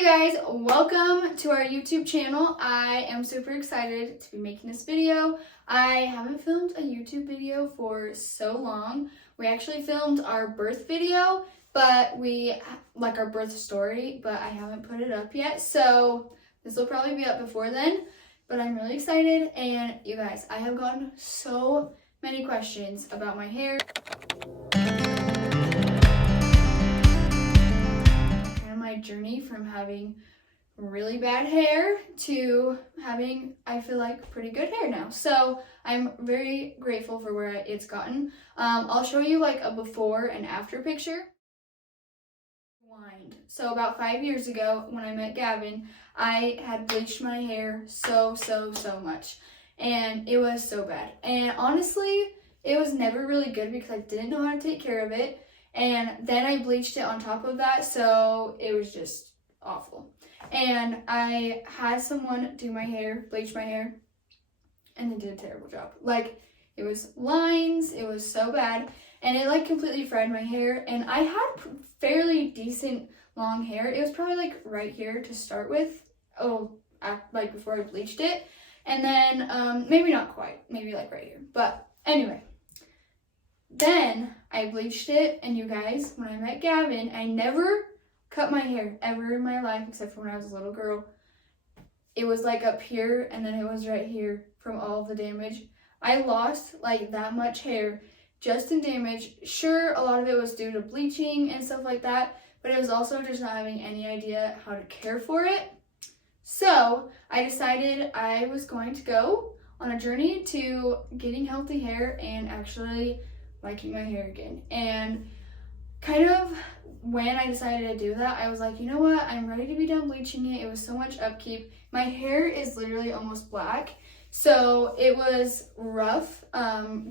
Hey guys, welcome to our YouTube channel. I am super excited to be making this video. I haven't filmed a YouTube video for so long. We actually filmed our birth video, but our birth story, but I haven't put it up yet. So this will probably be up before then, but I'm really excited. And you guys, I have gotten so many questions about my hair. My journey from having really bad hair to having, I feel like, pretty good hair now. So I'm very grateful for where it's gotten. I'll show you like a before and after picture. So about 5 years ago when I met Gavin, I had bleached my hair so much. And it was so bad. And honestly, it was never really good because I didn't know how to take care of it. And then I bleached it on top of that, so it was just awful. And I had someone do my hair, bleach my hair, and they did a terrible job. Like, it was lines, it was so bad, and it like completely fried my hair. And I had fairly decent long hair. It was probably like right here to start with, like before I bleached it. And then, maybe not quite, maybe like right here. But anyway. Then I bleached it, and you guys, when I met Gavin, I never cut my hair ever in my life except for when I was a little girl. It was like up here, and then it was right here from all of the damage. I lost like that much hair just in damage. Sure, a lot of it was due to bleaching and stuff like that, but it was also just not having any idea how to care for it. So I decided I was going to go on a journey to getting healthy hair and actually liking my hair again. And kind of when I decided to do that, I was like, you know what, I'm ready to be done bleaching it. It was so much upkeep. My hair is literally almost black, so it was rough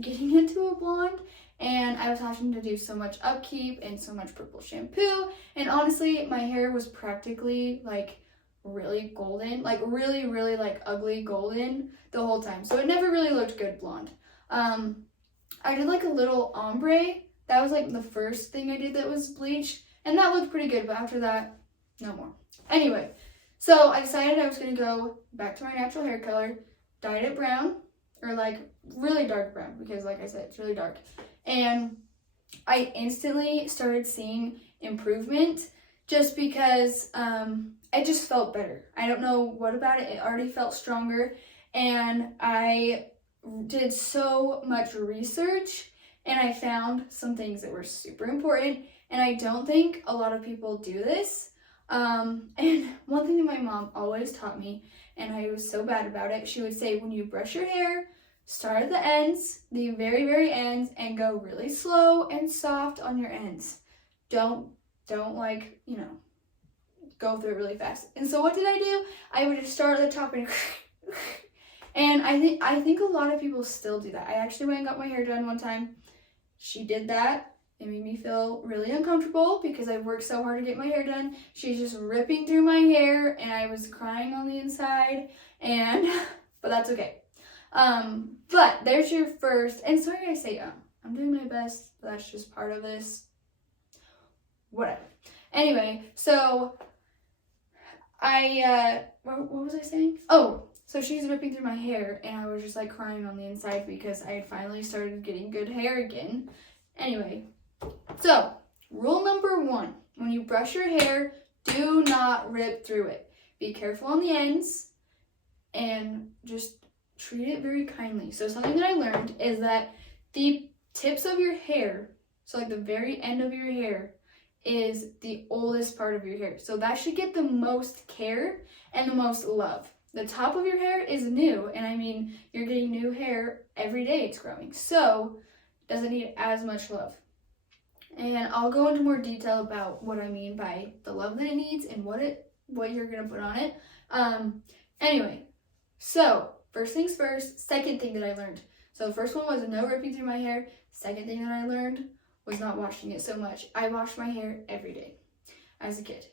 getting into a blonde, and I was having to do so much upkeep and so much purple shampoo. And honestly, my hair was practically like really golden, like really like ugly golden the whole time, so it never really looked good blonde. I did like a little ombre. That was like the first thing I did that was bleach, and that looked pretty good, but after that, no more. Anyway, so I decided I was going to go back to my natural hair color, dyed it brown, or like really dark brown, because like I said, it's really dark. And I instantly started seeing improvement just because it just felt better. I don't know what about it. It already felt stronger, and I did so much research, and I found some things that were super important, and I don't think a lot of people do this. And one thing that my mom always taught me, and I was so bad about it, she would say, when you brush your hair, start at the ends, the very ends, and go really slow and soft on your ends. Don't like, go through it really fast. And so what did I do? I would just start at the top and and I think a lot of people still do that. I actually went and got my hair done one time. She did that. It made me feel really uncomfortable because I worked so hard to get my hair done. She's just ripping through my hair, and I was crying on the inside, but that's okay. But there's your first, and sorry I say I'm doing my best, but that's just part of this. Whatever. Anyway, so what was I saying? So she's ripping through my hair, and I was just like crying on the inside because I had finally started getting good hair again. Anyway, so rule number 1, when you brush your hair, do not rip through it. Be careful on the ends and just treat it very kindly. So something that I learned is that the tips of your hair, so like the very end of your hair, is the oldest part of your hair. So that should get the most care and the most love. The top of your hair is new, and I mean, you're getting new hair every day it's growing, so it doesn't need as much love. And I'll go into more detail about what I mean by the love that it needs and what you're gonna put on it. Anyway, so first things first, second thing that I learned. So the first one was no ripping through my hair. Second thing that I learned was not washing it so much. I washed my hair every day as a kid.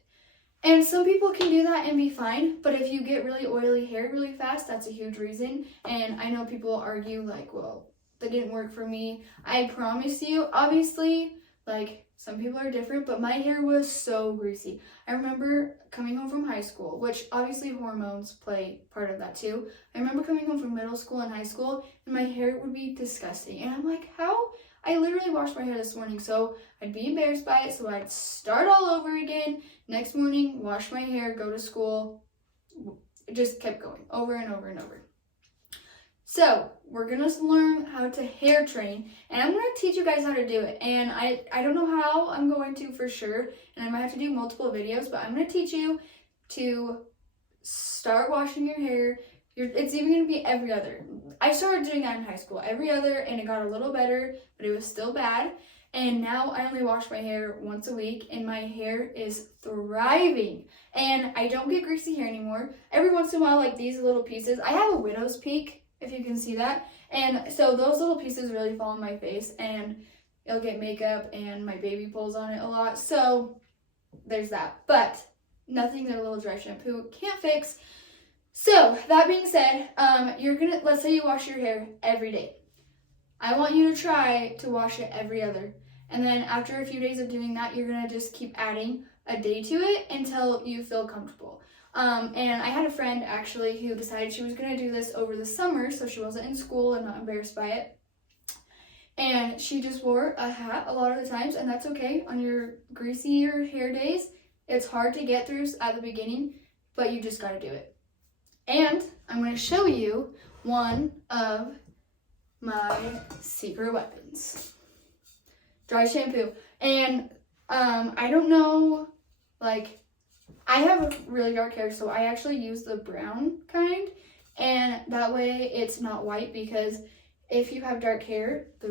And some people can do that and be fine, but if you get really oily hair really fast, that's a huge reason. And I know people argue like, well, that didn't work for me. I promise you, obviously, like Some people are different, but my hair was so greasy. I remember coming home from high school, which obviously hormones play part of that too. I remember coming home from middle school and high school, and my hair would be disgusting. And I'm like, how? I literally washed my hair this morning, so I'd be embarrassed by it, so I'd start all over again. Next morning, wash my hair, go to school. It just kept going over and over and over. So we're gonna learn how to hair train, and I'm gonna teach you guys how to do it. And I don't know how I'm going to for sure, and I might have to do multiple videos, but I'm gonna teach you to start washing your hair. It's even gonna be every other. I started doing that in high school, every other, and it got a little better, but it was still bad. And now I only wash my hair once a week, and my hair is thriving. And I don't get greasy hair anymore. Every once in a while, like these little pieces, I have a widow's peak, if you can see that. And so those little pieces really fall on my face, and it'll get makeup, and my baby pulls on it a lot. So there's that. But nothing that a little dry shampoo can't fix. So that being said, let's say you wash your hair every day. I want you to try to wash it every other. And then after a few days of doing that, you're gonna just keep adding a day to it until you feel comfortable. And I had a friend actually who decided she was gonna do this over the summer, so she wasn't in school and not embarrassed by it. And she just wore a hat a lot of the times, and that's okay. On your greasier hair days, it's hard to get through at the beginning, but you just gotta do it. And I'm gonna show you one of my secret weapons. Dry shampoo. And I don't know, like, I have really dark hair, so I actually use the brown kind, and that way it's not white, because if you have dark hair, the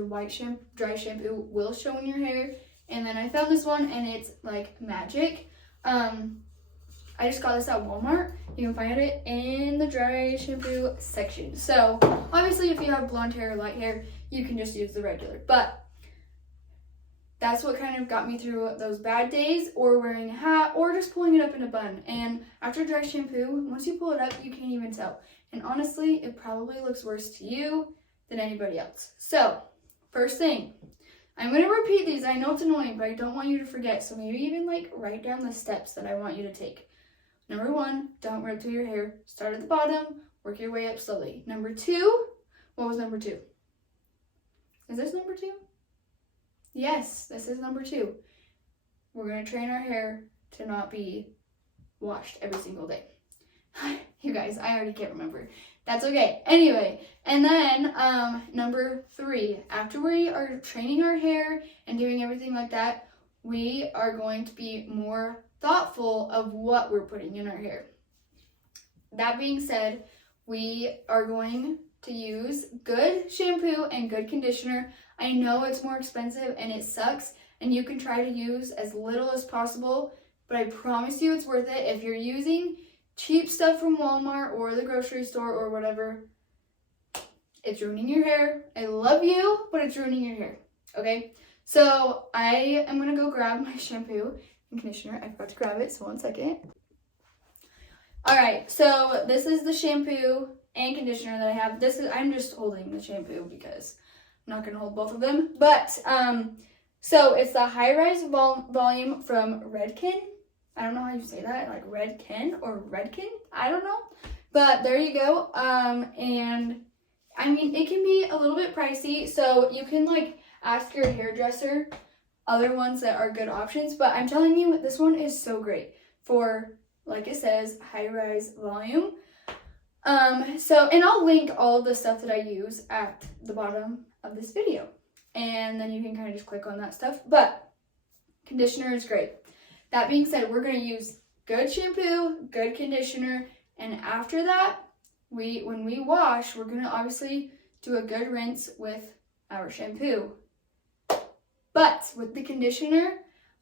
dry shampoo will show in your hair. And then I found this one, and it's like magic. I just got this at Walmart. You can find it in the dry shampoo section. So obviously if you have blonde hair or light hair, you can just use the regular. But that's what kind of got me through those bad days, or wearing a hat, or just pulling it up in a bun. And after dry shampoo, once you pull it up, you can't even tell. And honestly, it probably looks worse to you than anybody else. So first thing, I'm going to repeat these. I know it's annoying, but I don't want you to forget. So maybe even like write down the steps that I want you to take. Number 1, don't rip through your hair. Start at the bottom, work your way up slowly. Number 2, what was number 2? Is this number 2? Yes, this is number 2. We're going to train our hair to not be washed every single day. You guys, I already can't remember. That's okay. Anyway, and then number 3, after we are training our hair and doing everything like that, we are going to be more thoughtful of what we're putting in our hair. That being said, we are going to use good shampoo and good conditioner. I know it's more expensive and it sucks, and you can try to use as little as possible, but I promise you it's worth it. If you're using cheap stuff from Walmart or the grocery store or whatever, it's ruining your hair. I love you, but it's ruining your hair, okay? So I am gonna go grab my shampoo and conditioner. I forgot to grab it, so one second. All right, so this is the shampoo and conditioner that I have. I'm just holding the shampoo because I'm not gonna hold both of them. But so it's the High Rise Volume from Redken. I don't know how you say that, like Redken or Redken. I don't know, but there you go. And I mean, it can be a little bit pricey, so you can like ask your hairdresser other ones that are good options, but I'm telling you, this one is so great for, like it says, High Rise Volume. And I'll link all of the stuff that I use at the bottom of this video, and then you can kind of just click on that stuff. But conditioner is great. That being said, we're going to use good shampoo, good conditioner, and after that, when we wash, we're going to obviously do a good rinse with our shampoo. But with the conditioner,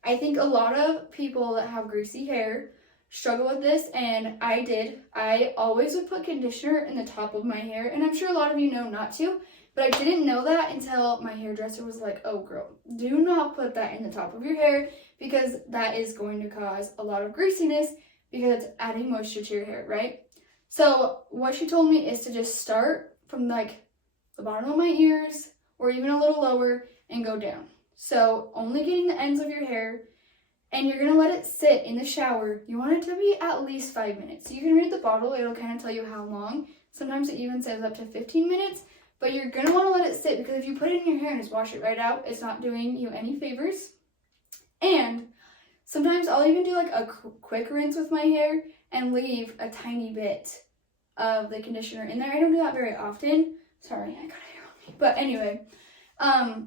I think a lot of people that have greasy hair struggle with this, and I did. I always would put conditioner in the top of my hair, and I'm sure a lot of you know not to, but I didn't know that until my hairdresser was like, oh girl, do not put that in the top of your hair, because that is going to cause a lot of greasiness because it's adding moisture to your hair, right? So what she told me is to just start from like the bottom of my ears or even a little lower and go down. So only getting the ends of your hair, and you're gonna let it sit in the shower. You want it to be at least 5 minutes. So you can read the bottle, it'll kind of tell you how long. Sometimes it even says up to 15 minutes, but you're gonna wanna let it sit because if you put it in your hair and just wash it right out, it's not doing you any favors. And sometimes I'll even do like a quick rinse with my hair and leave a tiny bit of the conditioner in there. I don't do that very often. Sorry, I got hair on me. But anyway,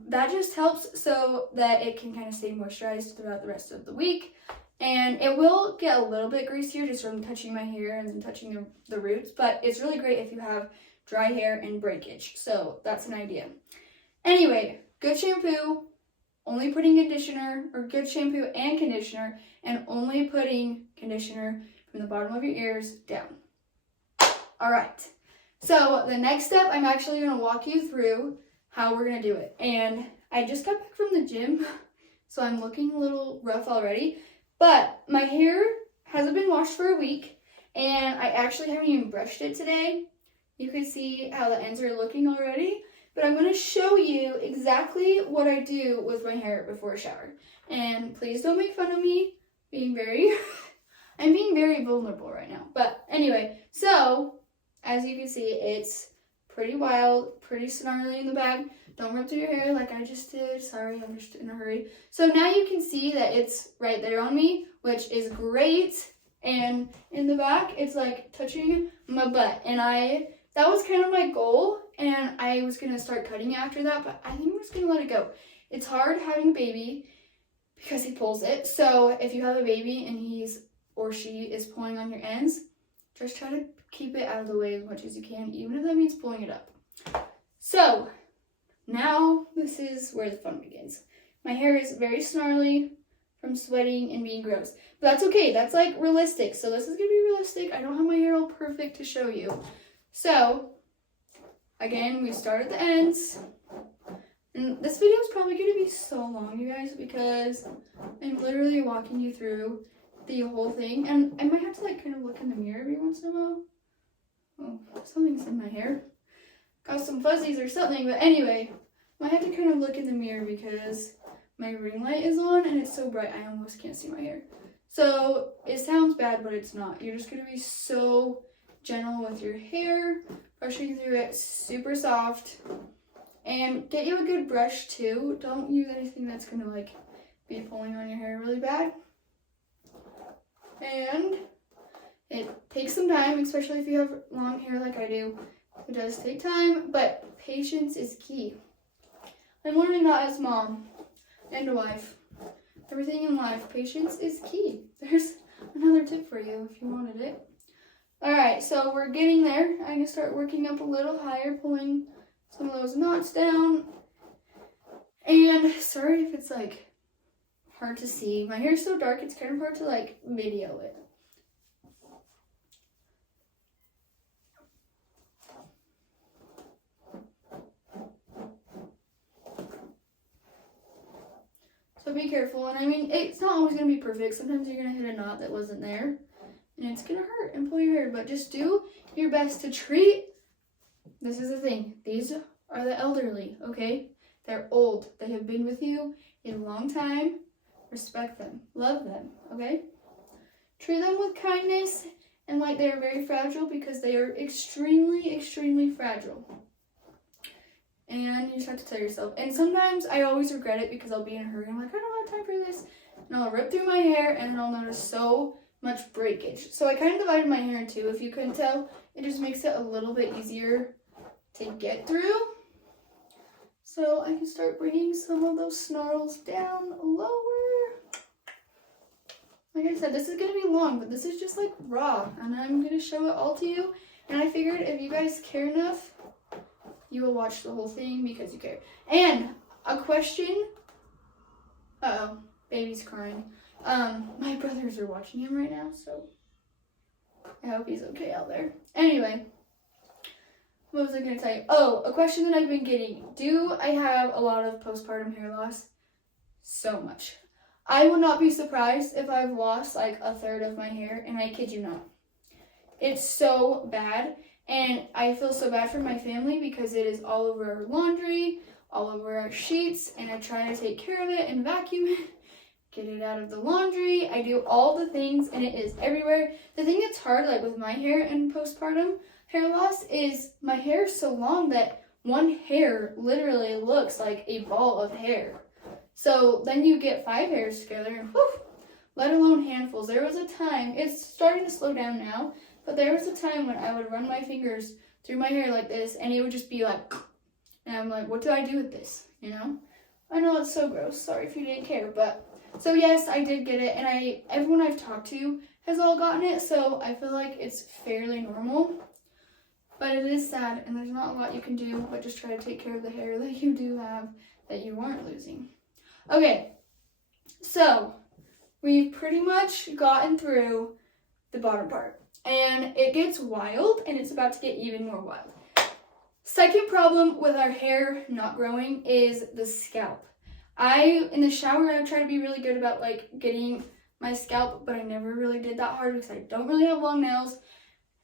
that just helps so that it can kind of stay moisturized throughout the rest of the week. And it will get a little bit greasier just from touching my hair and then touching the roots, but it's really great if you have dry hair and breakage. So that's an idea. Anyway, good shampoo, only putting conditioner, or good shampoo and conditioner, and only putting conditioner from the bottom of your ears down. All right. So the next step, I'm actually going to walk you through how we're going to do it. And I just got back from the gym, so I'm looking a little rough already. But my hair hasn't been washed for a week, and I actually haven't even brushed it today. You can see how the ends are looking already. But I'm going to show you exactly what I do with my hair before a shower. And please don't make fun of me I'm being very vulnerable right now. But anyway, so as you can see, it's pretty wild, pretty snarly in the back. Don't rip through your hair like I just did. Sorry, I'm just in a hurry. So now you can see that it's right there on me, which is great. And in the back, it's like touching my butt. And that was kind of my goal. And I was going to start cutting after that, but I think I'm just going to let it go. It's hard having a baby because he pulls it. So if you have a baby and he's or she is pulling on your ends, just try to keep it out of the way as much as you can, even if that means pulling it up. So now this is where the fun begins. My hair is very snarly from sweating and being gross, but that's okay. That's like realistic. So this is going to be realistic. I don't have my hair all perfect to show you. So again, we start at the ends. And this video is probably going to be so long, you guys, because I'm literally walking you through the whole thing. And I might have to like kind of look in the mirror every once in a while. Oh, something's in my hair. Got some fuzzies or something. But anyway, I might have to kind of look in the mirror because my ring light is on and it's so bright I almost can't see my hair. So it sounds bad, but it's not. You're just going to be so gentle with your hair, brushing through it super soft. And get you a good brush too. Don't use anything that's going to like be pulling on your hair really bad. And it takes some time, especially if you have long hair like I do. It does take time, but patience is key. I'm learning that as mom and a wife. Everything in life, patience is key. There's another tip for you if you wanted it. Alright, so we're getting there. I'm going to start working up a little higher, pulling some of those knots down. And sorry if it's like hard to see. My hair's so dark, it's kind of hard to like video it. So be careful. And I mean, it's not always going to be perfect. Sometimes you're going to hit a knot that wasn't there. And it's going to hurt and pull your hair. But just do your best to treat. This is the thing. These are the elderly, okay? They're old. They have been with you a long time. Respect them. Love them, okay? Treat them with kindness and like they are very fragile because they are extremely, extremely fragile. And you just have to tell yourself. And sometimes I always regret it because I'll be in a hurry. I'm like, I don't have time for this. And I'll rip through my hair and I'll notice so much breakage. So I kind of divided my hair in two. If you couldn't tell, it just makes it a little bit easier to get through. So I can start bringing some of those snarls down lower. Like I said, this is going to be long, but this is just like raw. And I'm going to show it all to you. And I figured if you guys care enough, you will watch the whole thing because you care. And a question. Uh-oh, baby's crying. My brothers are watching him right now, so I hope he's okay out there. Anyway, what was I going to tell you? Oh, a question that I've been getting. Do I have a lot of postpartum hair loss? So much. I will not be surprised if I've lost like a third of my hair, and I kid you not. It's so bad. And I feel so bad for my family because it is all over our laundry, all over our sheets, and I try to take care of it and vacuum it, get it out of the laundry. I do all the things, and it is everywhere. The thing that's hard, like with my hair and postpartum hair loss, is my hair is so long that one hair literally looks like a ball of hair. So then you get 5 hairs together, and whew, let alone handfuls. There was a time, it's starting to slow down now, but there was a time when I would run my fingers through my hair like this, and it would just be like, and I'm like, what do I do with this, you know? I know it's so gross, sorry if you didn't care, but, so yes, I did get it, and everyone I've talked to has all gotten it, so I feel like it's fairly normal, but it is sad, and there's not a lot you can do, but just try to take care of the hair that you do have that you aren't losing. Okay, so we've pretty much gotten through the bottom part, and it gets wild, and it's about to get even more wild. Second problem with our hair not growing is the scalp. In the shower, I try to be really good about like getting my scalp, but I never really did that hard because I don't really have long nails.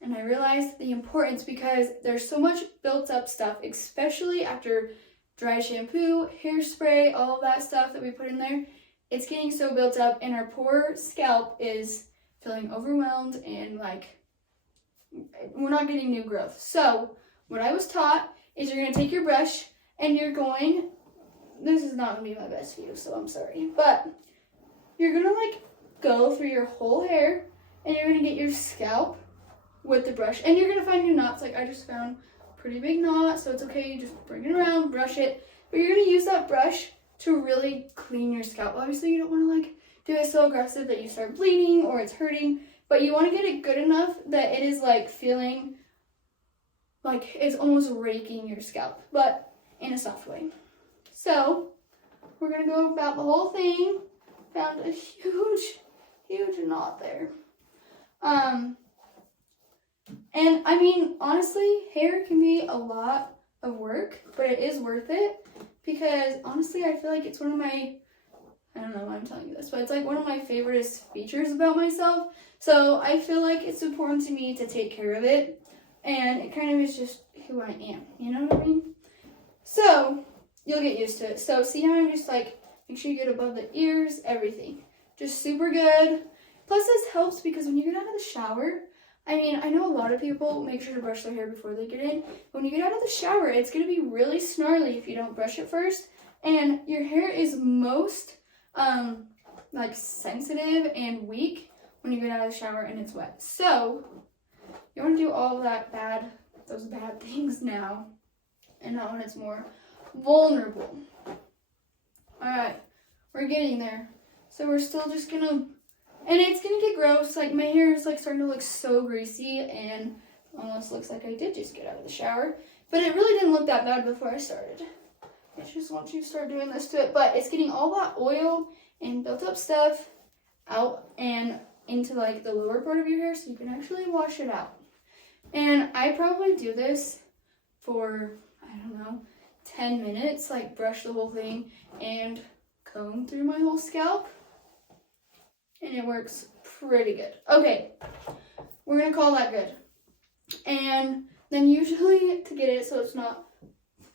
And I realized the importance because there's so much built up stuff, especially after dry shampoo, hairspray, all of that stuff that we put in there. It's getting so built up, and our poor scalp is feeling overwhelmed, and like we're not getting new growth. So what I was taught is you're going to take your brush and you're going, this is not going to be my best view, so I'm sorry, but you're going to like go through your whole hair, and you're going to get your scalp with the brush, and you're going to find new knots. Like I just found a pretty big knot, so it's okay, you just bring it around, brush it, but you're going to use that brush to really clean your scalp. Obviously you don't want to like do it so aggressive that you start bleeding or it's hurting, but you want to get it good enough that it is like feeling like it's almost raking your scalp, but in a soft way. So we're gonna go about the whole thing. Found a huge knot there. And I mean, honestly, hair can be a lot of work, but it is worth it because honestly, I feel like it's one of my, I don't know why I'm telling you this, but it's like one of my favorite features about myself. So I feel like it's important to me to take care of it. And it kind of is just who I am, you know what I mean? So, you'll get used to it. So, see how I'm just like, make sure you get above the ears, everything. Just super good. Plus, this helps because when you get out of the shower, I mean, I know a lot of people make sure to brush their hair before they get in. When you get out of the shower, it's going to be really snarly if you don't brush it first. And your hair is most, like, sensitive and weak when you get out of the shower and it's wet. So, you want to do all of those bad things now, and not when it's more vulnerable. Alright, we're getting there. So we're still just gonna, and it's gonna get gross, like my hair is like starting to look so greasy, and almost looks like I did just get out of the shower, but it really didn't look that bad before I started. It's just once you start doing this to it, but it's getting all that oil and built up stuff out and into like the lower part of your hair so you can actually wash it out. And I probably do this for, I don't know, 10 minutes, like brush the whole thing and comb through my whole scalp. And it works pretty good. Okay, we're going to call that good. And then usually to get it so it's not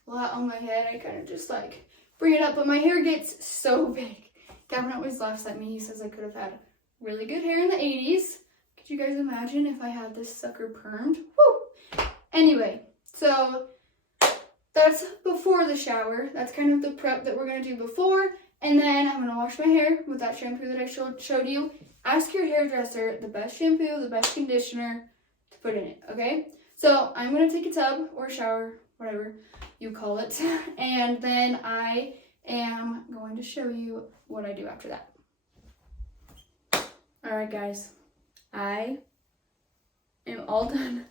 flat on my head, I kind of just like bring it up. But my hair gets so big. Gavin always laughs at me. He says I could have had really good hair in the 80s. Could you guys imagine if I had this sucker permed? Woo! Anyway, so that's before the shower. That's kind of the prep that we're going to do before. And then I'm going to wash my hair with that shampoo that I showed you. Ask your hairdresser the best shampoo, the best conditioner to put in it, okay? So I'm going to take a tub or a shower, whatever you call it. And then I am going to show you what I do after that. Alright guys, I am all done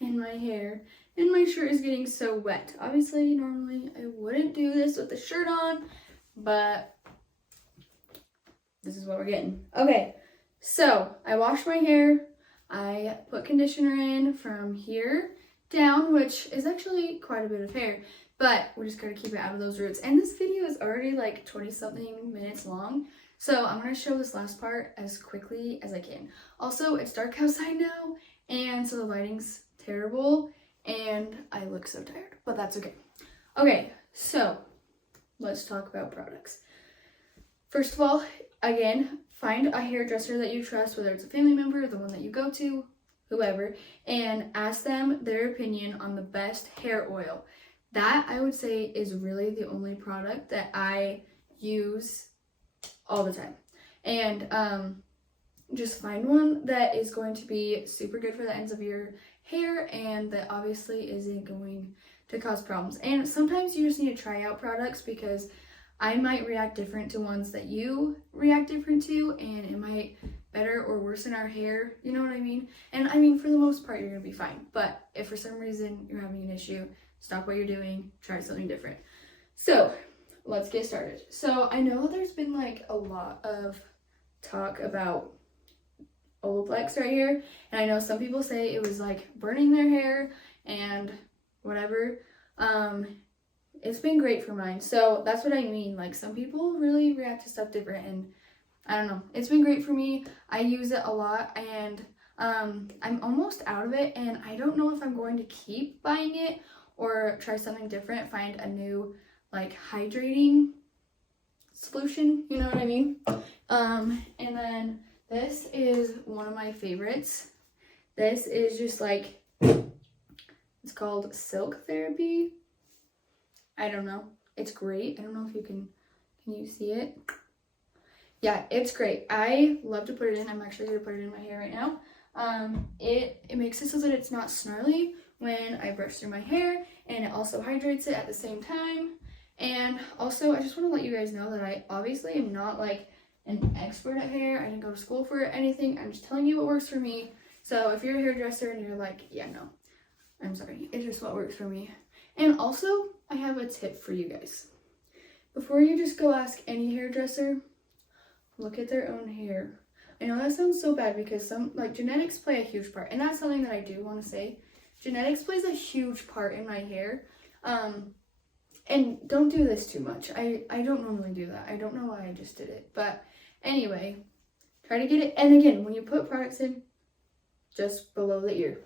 in my hair, and my shirt is getting so wet. Obviously, normally I wouldn't do this with the shirt on, but this is what we're getting. Okay, so I washed my hair, I put conditioner in from here down, which is actually quite a bit of hair, but we just gotta keep it out of those roots. And this video is already like 20-something minutes long, so I'm going to show this last part as quickly as I can. Also, it's dark outside now, and so the lighting's terrible, and I look so tired, but that's okay. Okay, so let's talk about products. First of all, again, find a hairdresser that you trust, whether it's a family member, the one that you go to, whoever, and ask them their opinion on the best hair oil. That, I would say, is really the only product that I use all the time. And just find one that is going to be super good for the ends of your hair and that obviously isn't going to cause problems. And sometimes you just need to try out products because I might react different to ones that you react different to, and it might better or worsen our hair, you know what I mean? And I mean, for the most part, you're gonna be fine. But if for some reason you're having an issue, stop what you're doing, try something different. So let's get started. So I know there's been like a lot of talk about Olaplex right here, and I know some people say it was like burning their hair and whatever. It's been great for mine, so that's what I mean. Like, some people really react to stuff different, and I don't know, it's been great for me. I use it a lot, and I'm almost out of it, and I don't know if I'm going to keep buying it or try something different, find a new like hydrating solution, you know what I mean? And then this is one of my favorites. This is just like, it's called Silk Therapy. I don't know. It's great. I don't know if you can you see it? Yeah, it's great. I love to put it in. I'm actually going to put it in my hair right now. It makes it so that it's not snarly when I brush through my hair, and it also hydrates it at the same time. And also, I just want to let you guys know that I obviously am not like an expert at hair. I didn't go to school for anything. I'm just telling you what works for me. So if you're a hairdresser and you're like, yeah, no, I'm sorry, it's just what works for me. And also, I have a tip for you guys. Before you just go ask any hairdresser, look at their own hair. I know that sounds so bad because genetics play a huge part, and that's something that I do want to say. Genetics plays a huge part in my hair. And don't do this too much. I don't normally do that. I don't know why I just did it. But anyway, try to get it. And again, when you put products in, just below the ear.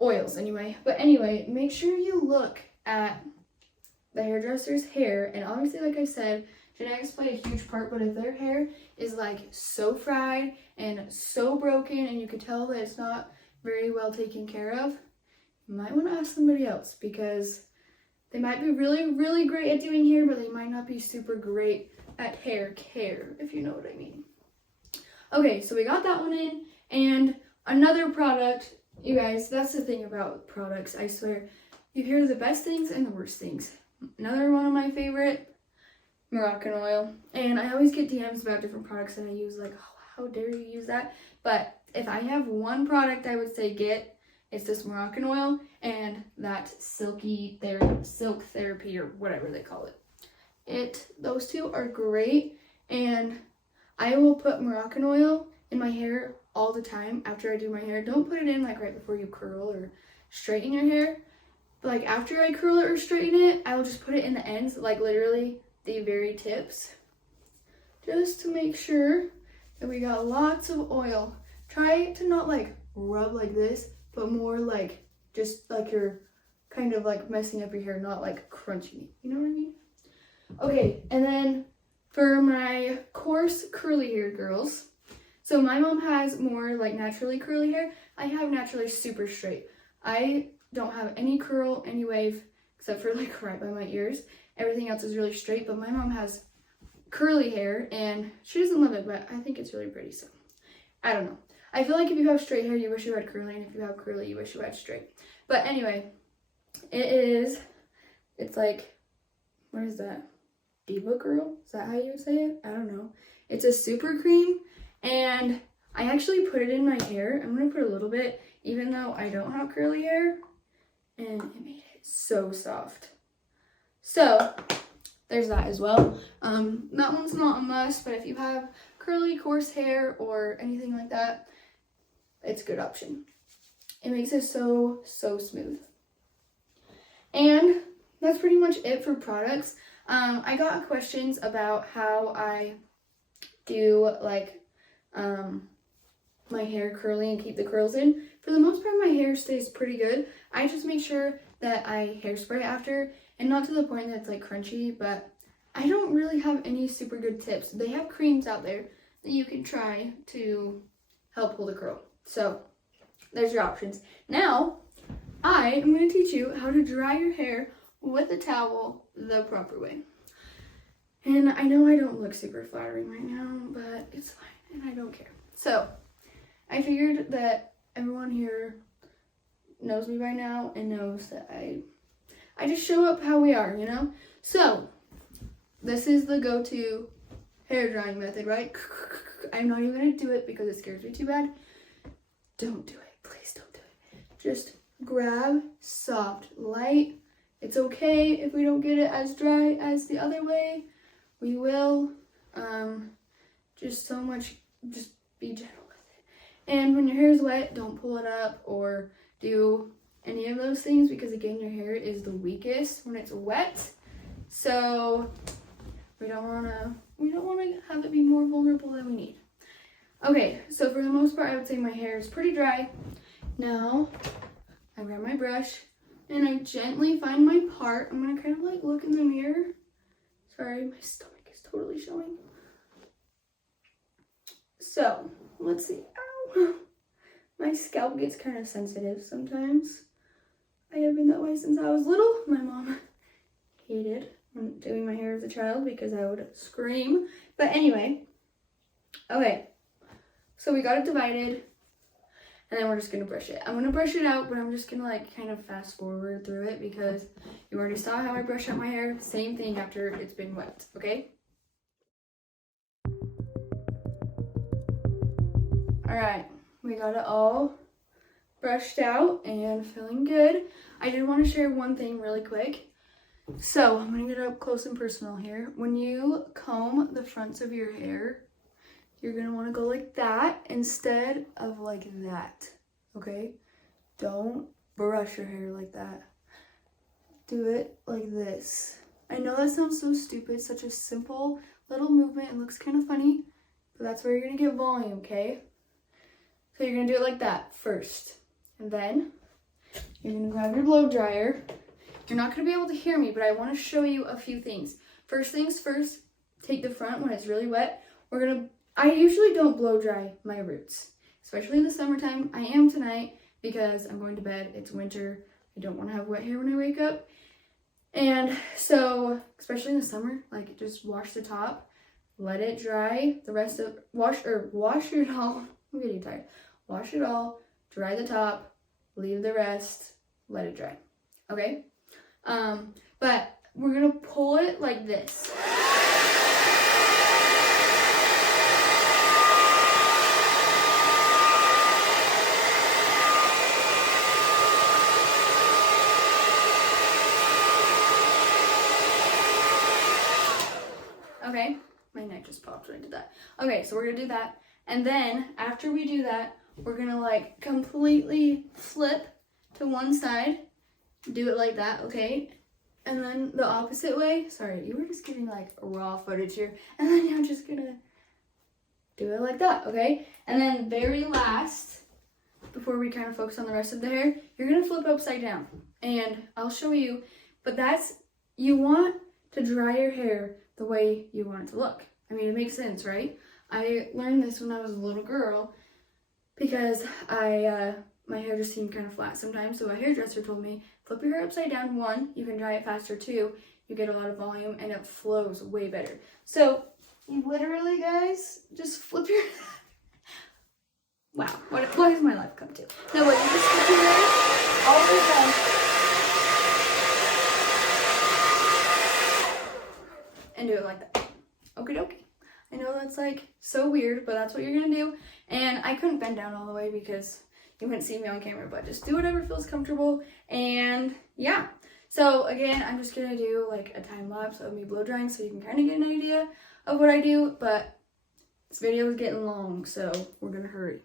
Oils anyway. But anyway, make sure you look at the hairdresser's hair. And obviously, like I said, genetics play a huge part. But if their hair is like so fried and so broken and you can tell that it's not very well taken care of, you might want to ask somebody else, because they might be really, really great at doing hair, but they might not be super great at hair care, if you know what I mean. Okay, so we got that one in. And another product, you guys, that's the thing about products, I swear. You hear the best things and the worst things. Another one of my favorite, Moroccan oil. And I always get DMs about different products that I use, like, oh, how dare you use that? But if I have one product I would say get, it's this Moroccan oil and that silk therapy or whatever they call it. Those two are great, and I will put Moroccan oil in my hair all the time after I do my hair. Don't put it in like right before you curl or straighten your hair. But like after I curl it or straighten it, I will just put it in the ends, like literally the very tips, just to make sure that we got lots of oil. Try to not like rub like this, but more like just like you're kind of like messing up your hair, not like crunching it. You know what I mean? Okay, and then for my coarse curly hair girls, so my mom has more like naturally curly hair. I have naturally super straight. I don't have any curl, any wave, except for like right by my ears. Everything else is really straight, but my mom has curly hair and she doesn't love it, but I think it's really pretty, so I don't know. I feel like if you have straight hair, you wish you had curly, and if you have curly, you wish you had straight. But anyway, it's like, what is that? Diva Girl? Is that how you say it? I don't know. It's a super cream, and I actually put it in my hair. I'm going to put a little bit, even though I don't have curly hair, and it made it so soft. So, there's that as well. That one's not a must, but if you have curly, coarse hair or anything like that, it's a good option. It makes it so, so smooth. And that's pretty much it for products. I got questions about how I do like my hair curly and keep the curls in. For the most part, my hair stays pretty good. I just make sure that I hairspray after, and not to the point that it's like crunchy, but I don't really have any super good tips. They have creams out there that you can try to help hold a curl. So there's your options. Now, I am going to teach you how to dry your hair with a towel the proper way. And I know I don't look super flattering right now, but it's fine, and I don't care. So, I figured that everyone here knows me by now and knows that I just show up how we are, you know? So, this is the go-to hair drying method, right? I'm not even going to do it because it scares me too bad. Don't do it. Please don't do it. Just grab soft, light. It's okay if we don't get it as dry as the other way. We will. Just be gentle with it. And when your hair is wet, don't pull it up or do any of those things because, again, your hair is the weakest when it's wet. So we don't want to have it be more vulnerable than we need. Okay, so for the most part, I would say my hair is pretty dry. Now, I grab my brush and I gently find my part. I'm going to kind of like look in the mirror. Sorry, my stomach is totally showing. So, let's see. Ow! My scalp gets kind of sensitive sometimes. I have been that way since I was little. My mom hated doing my hair as a child because I would scream. But anyway, okay. So we got it divided, and then we're just gonna brush it. I'm gonna brush it out, but I'm just gonna like kind of fast forward through it because you already saw how I brush out my hair. Same thing after it's been wet, okay? All right, we got it all brushed out and feeling good. I did want to share one thing really quick. So I'm gonna get up close and personal here. When you comb the fronts of your hair, you're gonna want to go like that instead of like that, okay? Don't brush your hair like that. Do it like this. I know that sounds so stupid, such a simple little movement. It looks kind of funny, but that's where you're gonna get volume, okay? So you're gonna do it like that first. And then you're gonna grab your blow dryer. You're not gonna be able to hear me, but I wanna show you a few things. First things first, take the front when it's really wet. I usually don't blow dry my roots, especially in the summertime. I am tonight because I'm going to bed. It's winter. I don't want to have wet hair when I wake up. And so, especially in the summer, like just wash the top, let it dry. The rest of, wash it all. I'm getting tired. Wash it all, dry the top, leave the rest, let it dry. Okay? But we're gonna pull it like this. Okay, my neck just popped when I did that. Okay, so we're gonna do that. And then after we do that, we're gonna like completely flip to one side. Do it like that, okay? And then the opposite way. Sorry, you were just getting like raw footage here. And then you're just gonna do it like that, okay? And then very last, before we kind of focus on the rest of the hair, you're gonna flip upside down. And I'll show you, but you want to dry your hair the way you want it to look. I mean, it makes sense, right? I learned this when I was a little girl because my hair just seemed kind of flat sometimes. So a hairdresser told me, flip your hair upside down. 1, you can dry it faster. 2, you get a lot of volume and it flows way better. So you literally, guys, just flip your wow, what has my life come to? No, you just flip your hair all the way down. And do it like that. Okie dokie. I know that's like so weird, but that's what you're gonna do. And I couldn't bend down all the way because you wouldn't see me on camera, but just do whatever feels comfortable. And yeah. So again, I'm just gonna do like a time lapse of me blow drying so you can kind of get an idea of what I do. But this video is getting long, so we're gonna hurry.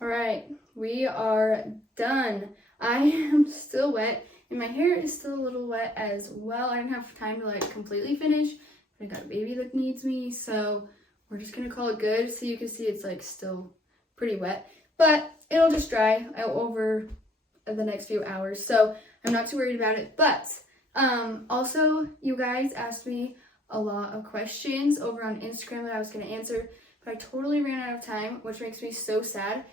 Alright, we are done. I am still wet, and my hair is still a little wet as well. I didn't have time to like completely finish, but I got a baby that needs me, so we're just gonna call it good. So you can see it's like still pretty wet, but it'll just dry over the next few hours. So I'm not too worried about it. But also, you guys asked me a lot of questions over on Instagram that I was gonna answer, but I totally ran out of time, which makes me so sad.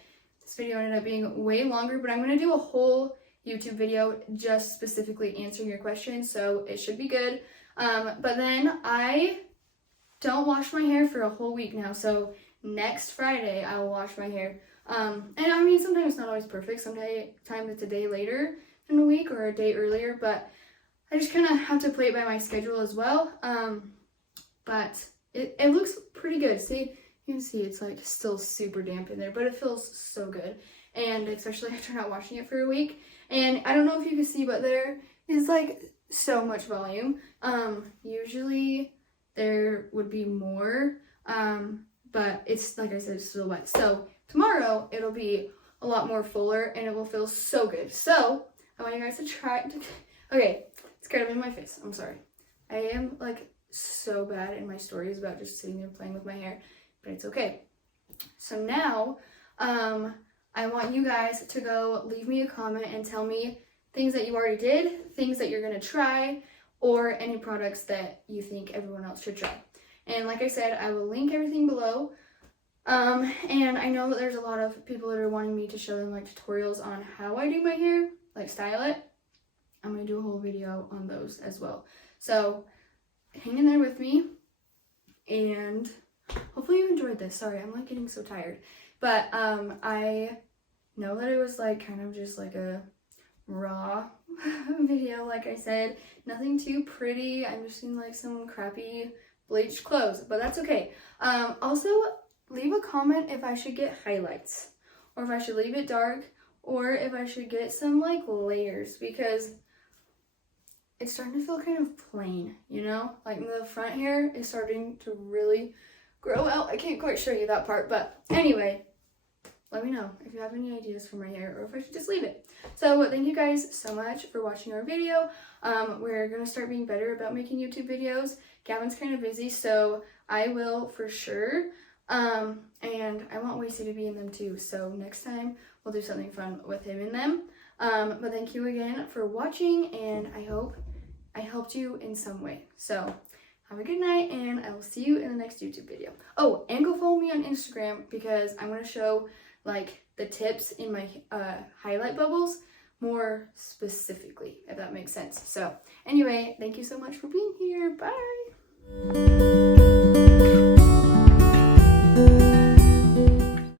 This video ended up being way longer, but I'm gonna do a whole YouTube video just specifically answering your questions, so it should be good. But then I don't wash my hair for a whole week now, so next Friday I will wash my hair. And I mean, sometimes it's not always perfect. Sometimes it's a day later in a week or a day earlier, but I just kind of have to play it by my schedule as well. But it looks pretty good. See, you can see it's like still super damp in there, but it feels so good. And especially after not washing it for a week. And I don't know if you can see, but there is like so much volume. Usually there would be more, but it's, like I said, it's still wet. So tomorrow it'll be a lot more fuller and it will feel so good. So I want you guys to try. Okay, it's kind of in my face. I'm sorry. I am like so bad in my stories about just sitting there playing with my hair, but it's okay. So now, I want you guys to go leave me a comment and tell me things that you already did, things that you're gonna try, or any products that you think everyone else should try. And like I said, I will link everything below. And I know that there's a lot of people that are wanting me to show them like tutorials on how I do my hair, like style it. I'm gonna do a whole video on those as well. So hang in there with me, and hopefully you enjoyed this. Sorry, I'm like getting so tired. But I know that it was like kind of just like a raw video, like I said. Nothing too pretty. I'm just in like some crappy bleached clothes, but that's okay. Also, leave a comment if I should get highlights, or if I should leave it dark, or if I should get some like layers, because it's starting to feel kind of plain, you know? Like the front hair is starting to really grow out. I can't quite show you that part, but anyway, let me know if you have any ideas for my hair, or if I should just leave it. So thank you guys so much for watching our video. We're gonna start being better about making YouTube videos. Gavin's kind of busy, so I will for sure. And I want Wasey to be in them too, so next time we'll do something fun with him in them. But thank you again for watching, and I hope I helped you in some way. So have a good night, and I will see you in the next YouTube video. Oh, and go follow me on Instagram, because I'm going to show like the tips in my highlight bubbles more specifically, if that makes sense. So anyway, thank you so much for being here. Bye.